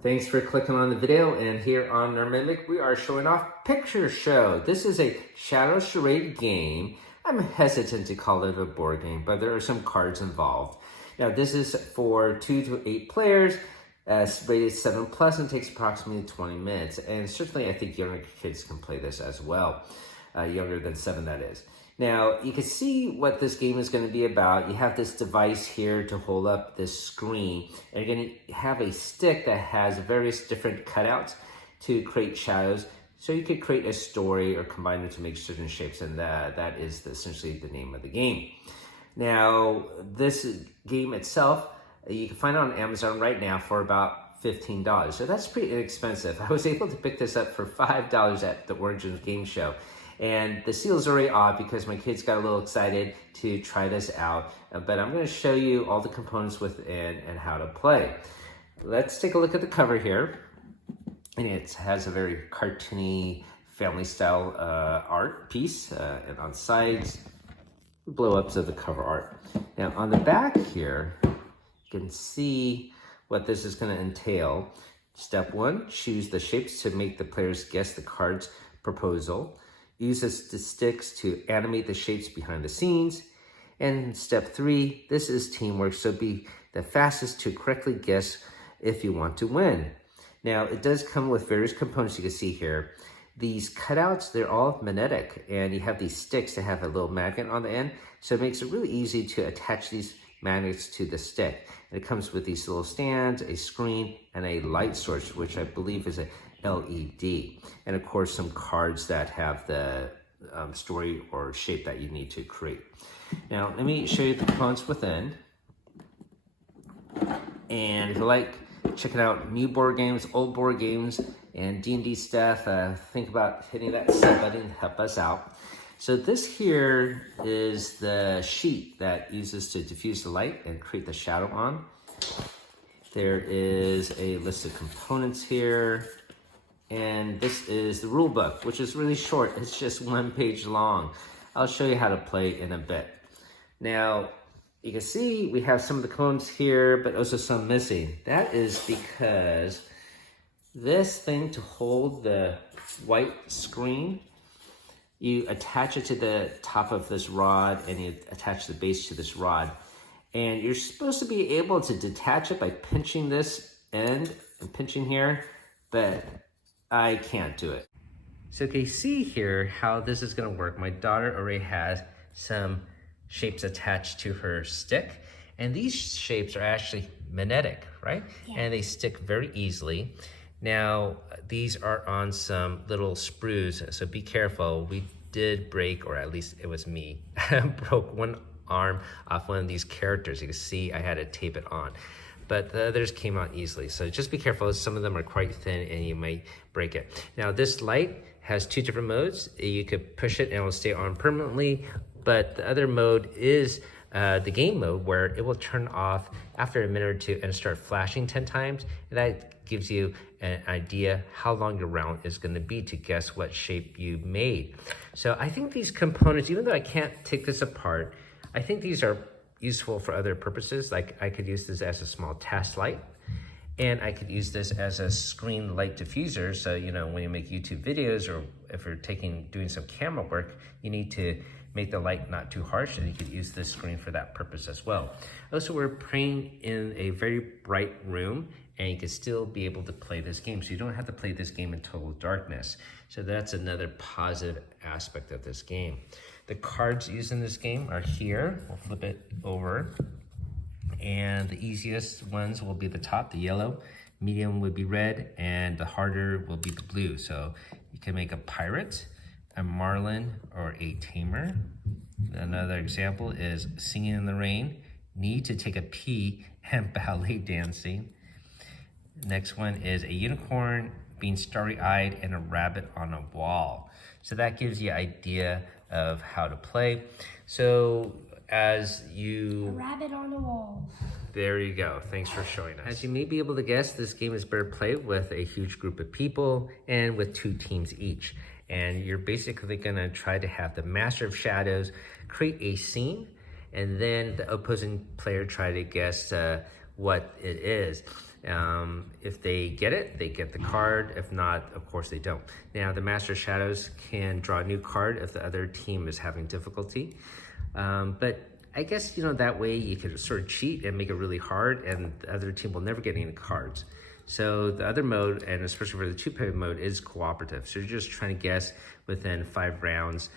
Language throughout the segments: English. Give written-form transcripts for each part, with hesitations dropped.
Thanks for clicking on the video, and here on Mimic, we are showing off Picture Show. This is a shadow charade game. I'm hesitant to call it a board game, but there are some cards involved. Now, this is for 2 to 8 players, rated 7+, and takes approximately 20 minutes. And certainly, I think younger kids can play this as well, younger than 7, that is. Now, you can see what this game is going to be about. You have this device here to hold up this screen, and you're going to have a stick that has various different cutouts to create shadows. So you could create a story or combine them to make certain shapes, and that is essentially the name of the game. Now, this game itself, you can find it on Amazon right now for about $15. So that's pretty inexpensive. I was able to pick this up for $5 at the Origins Game Show. And the seal's already off because my kids got a little excited to try this out. But I'm going to show you all the components within and how to play. Let's take a look at the cover here. And it has a very cartoony family style art piece. And on sides, blow-ups of the cover art. Now on the back here, you can see what this is going to entail. Step 1, choose the shapes to make the players guess the card's proposal. Use the sticks to animate the shapes behind the scenes. And step 3, this is teamwork, so be the fastest to correctly guess if you want to win. Now, it does come with various components you can see here. These cutouts, they're all magnetic, and you have these sticks that have a little magnet on the end, so it makes it really easy to attach these magnets to the stick. And it comes with these little stands, a screen, and a light source, which I believe is a LED, and of course some cards that have the story or shape that you need to create. Now let me show you the components within, and if you like checking out new board games, old board games, and D&D stuff, think about hitting that sub button to help us out. So this here is the sheet that uses to diffuse the light and create the shadow on. There is a list of components here. And this is the rule book, which is really short. It's just 1 page long. I'll show you how to play in a bit. Now, you can see we have some of the components here, but also some missing. That is because this thing to hold the white screen, you attach it to the top of this rod, and you attach the base to this rod. And you're supposed to be able to detach it by pinching this end and pinching here, but I can't do it. So you can see here how this is going to work. My daughter already has some shapes attached to her stick, and these shapes are actually magnetic, right? Yeah. And they stick very easily. Now, these are on some little sprues, so be careful. We did break, or at least it was me, broke one arm off one of these characters. You can see I had to tape it on, but the others came out easily. So just be careful. Some of them are quite thin and you might break it. Now this light has 2 different modes. You could push it and it will stay on permanently, but the other mode is the game mode, where it will turn off after a minute or 2 and start flashing 10 times. And that gives you an idea how long your round is going to be to guess what shape you made. So I think these components, even though I can't take this apart, I think these are useful for other purposes. Like I could use this as a small task light, and I could use this as a screen light diffuser. So, you know, when you make YouTube videos, or if you're doing some camera work, you need to make the light not too harsh, and you could use this screen for that purpose as well. Also, we're playing in a very bright room, and you can still be able to play this game. So you don't have to play this game in total darkness. So that's another positive aspect of this game. The cards used in this game are here. We'll flip it over. And the easiest ones will be the top, the yellow, medium would be red, and the harder will be the blue. So you can make a pirate, a marlin, or a tamer. Another example is singing in the rain, need to take a pee, and ballet dancing. Next one is a unicorn, being starry-eyed, and a rabbit on a wall. So that gives you an idea of how to play. So as you... A rabbit on a wall. There you go. Thanks for showing us. As you may be able to guess, this game is better played with a huge group of people and with 2 teams each. And you're basically gonna try to have the Master of Shadows create a scene, and then the opposing player try to guess what it is. If they get it, they get the card. If not, of course they don't. Now, the Master Shadows can draw a new card if the other team is having difficulty. But I guess, that way you could sort of cheat and make it really hard, and the other team will never get any cards. So the other mode, and especially for the two-player mode, is cooperative. So you're just trying to guess within 5 rounds,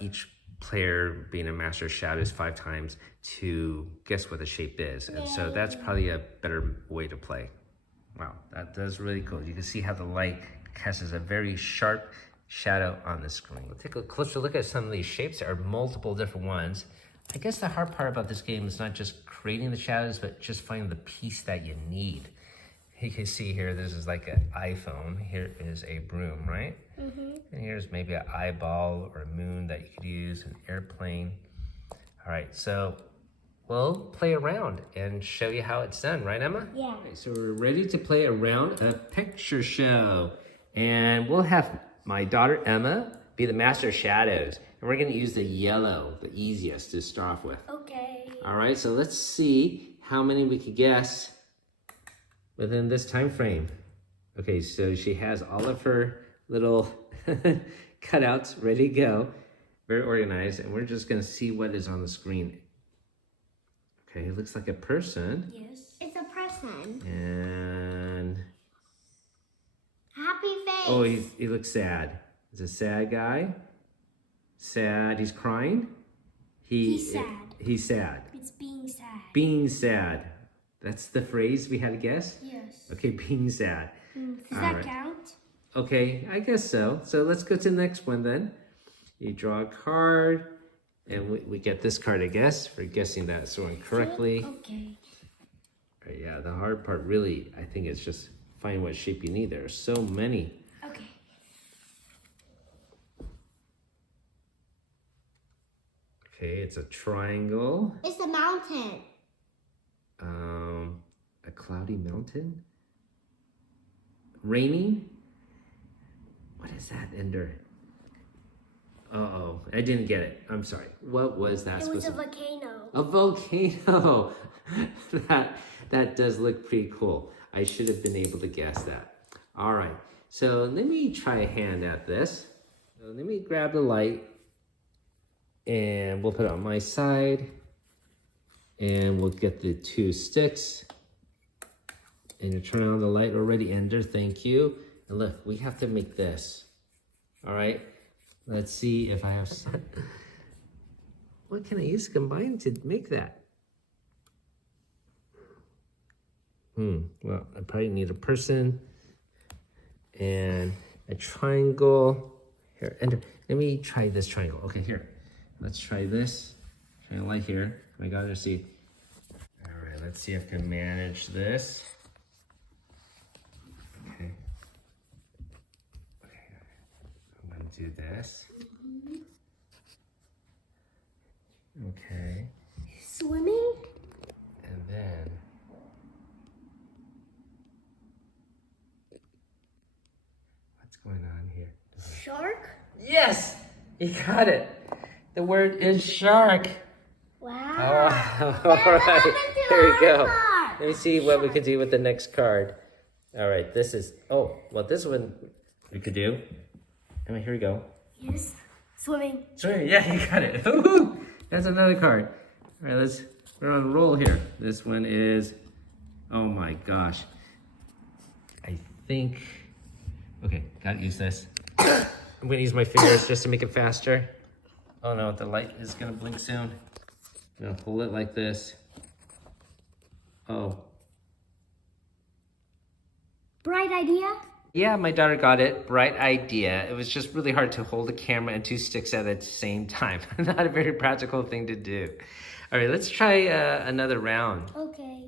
each player being a Master of Shadows 5 times to guess what the shape is. And so that's probably a better way to play. Wow, that's really cool. You can see how the light casts a very sharp shadow on the screen. We'll take a closer look at some of these shapes. There are multiple different ones. I guess the hard part about this game is not just creating the shadows, but just finding the piece that you need. You can see here, this is like an iPhone. Here is a broom, right? Mm-hmm. And here's maybe an eyeball or a moon that you could use, an airplane. All right, so we'll play around and show you how it's done, right, Emma? Yeah. Okay, so we're ready to play around a picture show. And we'll have my daughter, Emma, be the Master of Shadows. And we're gonna use the yellow, the easiest to start off with. Okay. All right, so let's see how many we could guess within this time frame. Okay, so she has all of her little cutouts ready to go, very organized, and we're just gonna see what is on the screen. Okay, it looks like a person. Yes. It's a person. And Happy face. oh, he looks sad. He's a sad guy. Sad, he's crying. He's sad. He's sad. It's being sad. Being sad. That's the phrase we had to guess? Yes. Okay, being sad. Does All that right. count? Okay, I guess so. So let's go to the next one then. You draw a card, and we get this card, I guess, for guessing that sort correctly. Okay. Right, yeah, the hard part really, I think, is just finding what shape you need. There are so many. Okay. Okay, it's a triangle. It's a mountain. A cloudy mountain. Raining. What is that, Ender? Uh-oh, I didn't get it. I'm sorry. What was that It supposed was a to be? volcano. A volcano. that does look pretty cool. I should have been able to guess that. All right, so let me try a hand at this. So let me grab the light, and we'll put it on my side, and we'll get the 2 sticks. And you're turning on the light already, Ender. Thank you. And look, we have to make this. All right. Let's see if I have some. What can I use to combine to make that? Well, I probably need a person and a triangle. Here, Ender, let me try this triangle. Okay, here. Let's try this. Trying light here. Oh my God, let's see. All right, let's see if I can manage this. Okay. Okay. I'm gonna do this. Okay. Swimming? And then what's going on here? Shark? Yes! You got it. The word is shark. Wow. Oh, all right. Here we go. Let me see what we could do with the next card. All right, this is, oh, well, this one we could do. I mean, here we go. Yes. Swimming. Sorry, yeah, you got it. Woo-hoo! That's another card. All right, we're on a roll here. This one is, oh my gosh. I think, okay, gotta use this. I'm gonna use my fingers just to make it faster. Oh no, the light is gonna blink soon. I'm gonna hold it like this. Oh. Bright idea? Yeah, my daughter got it. Bright idea. It was just really hard to hold a camera and 2 sticks at the same time. Not a very practical thing to do. All right, let's try another round. Okay.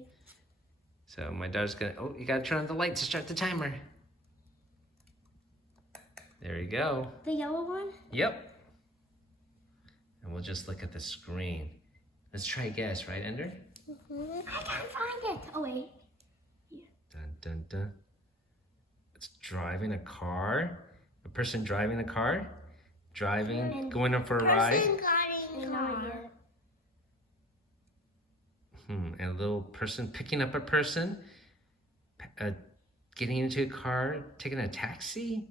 So my daughter's gonna, oh, you gotta turn on the light to start the timer. There you go. The yellow one? Yep. And we'll just look at the screen. Let's try a guess, right, Ender? I can't find it. Oh, wait. Dun, dun, dun. It's driving a car. A person driving a car. Driving, going up for a ride. Person driving car. And a little person picking up a person, getting into a car, taking a taxi.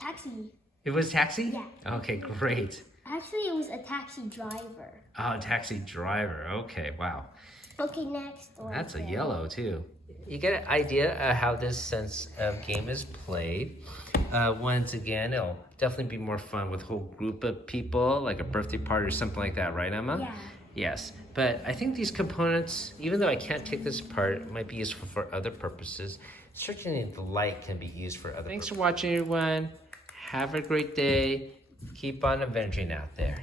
Taxi. It was taxi? Yeah. Okay, great. Actually, it was a taxi driver. Oh, taxi driver. Okay, wow. Okay, next one. That's a yellow too. You get an idea of how this sense of game is played. Once again, it'll definitely be more fun with a whole group of people, like a birthday party or something like that, right, Emma? Yeah. Yes, but I think these components, even though I can't take this apart, might be useful for other purposes. Certainly the light can be used for other purposes. Thanks for watching, everyone. Have a great day. Keep on adventuring out there.